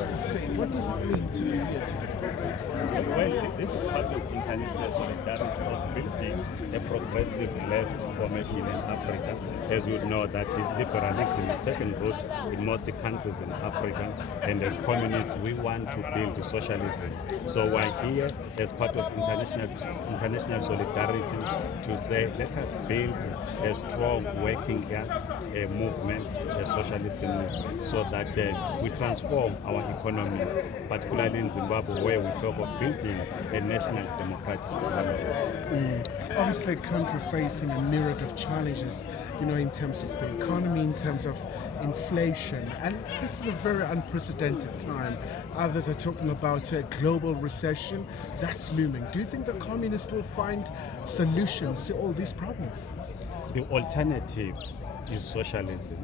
Mr. State, what does it mean to be here today? Well, this is part of international solidarity of building a progressive left formation in Africa. As you know, that liberalism is taken root in most countries in Africa, and as communists, we want to build socialism. So we're here as part of international solidarity to say, let us build a strong working class movement, a socialist movement, so that we transform our economies, particularly in Zimbabwe, where we talk of building a national democratic economy. Obviously, a country facing a myriad of challenges, in terms of the economy, in terms of inflation, and this is a very unprecedented time. Others are talking about a global recession that's looming. Do you think the communists will find solutions to all these problems? The alternative is socialism,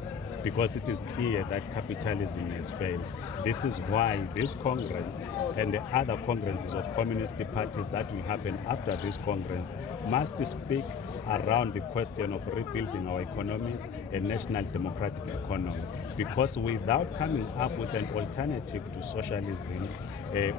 because it is clear that capitalism has failed. This is why this Congress and the other congresses of communist parties that will happen after this Congress must speak around the question of rebuilding our economies, a national democratic economy. Because without coming up with an alternative to socialism,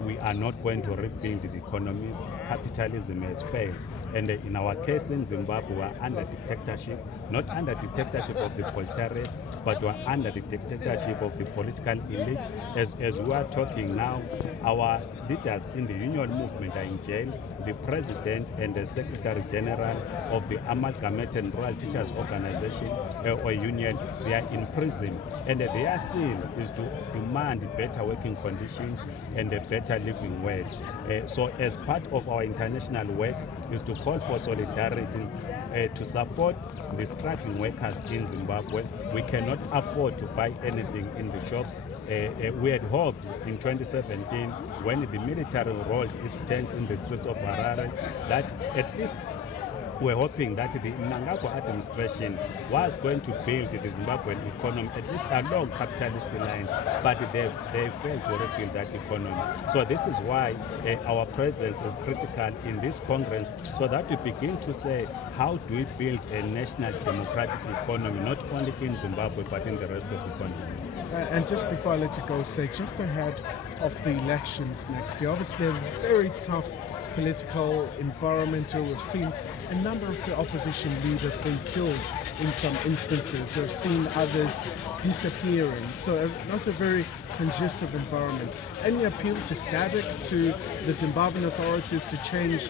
we are not going to rebuild the economies. Capitalism has failed. And in our case in Zimbabwe, we are under dictatorship, not under dictatorship of the proletariat, but we are under the dictatorship of the political elite. As we are talking now, our leaders in the union movement are in jail. The president and the secretary general of the Amalgamated Rural Teachers Organization or union, they are in prison. And their sin is to demand better working conditions and a better living wage. So as part of our international work is to call for solidarity to support the struggling workers in Zimbabwe. We cannot afford to buy anything in the shops. We had hoped in 2017, when the military rolled its tanks in the streets of Harare, that at least we're hoping that the Mnangagwa administration was going to build the Zimbabwean economy at least along capitalist lines, but they failed to rebuild that economy. So this is why our presence is critical in this Congress, so that we begin to say, how do we build a national democratic economy, not only in Zimbabwe, but in the rest of the continent. And just before I let you go, say, just ahead of the elections next year, obviously a very tough political environment where we've seen a number of the opposition leaders being killed in some instances. We've seen others disappearing. So that's a very conducive environment. Any appeal to SADC, to the Zimbabwean authorities to change